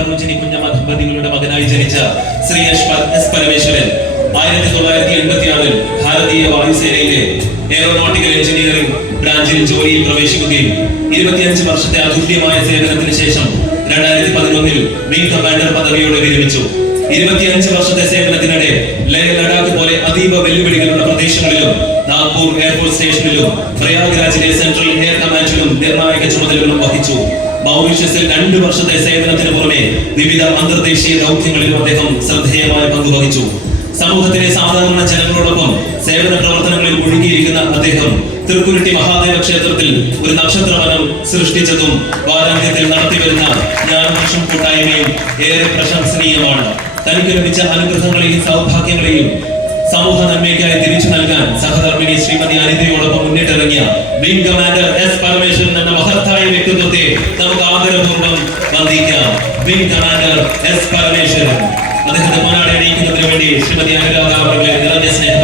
സരോജിനി കുഞ്ഞമ്മ ദമ്പതികളുടെ മകനായി ജനിച്ച ശ്രീ എസ് പരമേശ്വരൻ 1986 ഭാരതീയ വായുസേനയിലെ എയറോനോട്ടിക്കൽ എഞ്ചിനീയറിംഗ് ബ്രാഞ്ചിൽ ജോലിയിൽ പ്രവേശിക്കുകയും 25 വർഷത്തെ അതുല്യമായ സേവനത്തിന് ശേഷം 2011 വിംഗ് കമാൻഡർ പദവിയോടെ വിരമിച്ചു. 25 വർഷത്തെ സേവനത്തിനിടെ ലഡാക്ക് പോലെ അതീവ വെല്ലുവിളികളുള്ള പ്രദേശങ്ങളിലും നാഗ്പൂർ എയർഫോഴ്സ് സ്റ്റേഷനിലും പ്രയാഗ്രാജിലെ സെൻട്രൽ എയർ കമാൻഡിലും നിർണായക ചുമതലകളും വഹിച്ചു. മൗറീഷ്യസിൽ 2 വർഷത്തെ സേവനത്തിന് പുറമെ വിവിധ അന്തർദേശീയ ദൗത്യങ്ങളിലും അദ്ദേഹം ശ്രദ്ധേയമായ പങ്കുവഹിച്ചു. സമൂഹത്തിലെ സാധാരണ ജനങ്ങളോടൊപ്പം സേവന പ്രവർത്തനങ്ങളിൽ മുഴുകിയിരിക്കുന്ന അദ്ദേഹം തിരുക്കുരുട്ടി മഹാദേവ ക്ഷേത്രത്തിൽ ഒരു നക്ഷത്രവനം സൃഷ്ടിച്ചതും വാരാന്ത്യത്തിൽ നടത്തിവരുന്ന ജ്ഞാനവർഷം കൂട്ടായ്മയും ഏറെ പ്രശംസനീയമാണ്. തനിക്ക് ലഭിച്ച അനുഗ്രഹങ്ങളെയും സൗഭാഗ്യങ്ങളെയും സമൂഹ നന്മയ്ക്കായി തിരിച്ചു നൽകാൻ സഹധർമ്മിണി ശ്രീമതി അനിതയോടൊപ്പം മുന്നിട്ടിറങ്ങിയ വിംഗ് കമാൻഡർ എസ് പരമേശ്വരൻ എന്ന മഹത്തായ വ്യക്തിത്വത്തെ നമുക്ക് ആദരപൂർവ്വം വന്ദിക്കാം. വിംഗ് കമാൻഡർ എസ് പരമേശ്വരൻ അദ്ദേഹത്തെ മുന്നാടി അണിയിക്കുന്നതിന് വേണ്ടി ശ്രീമതി അനുരാധ അവരുടെ നിറഞ്ഞ സ്നേഹം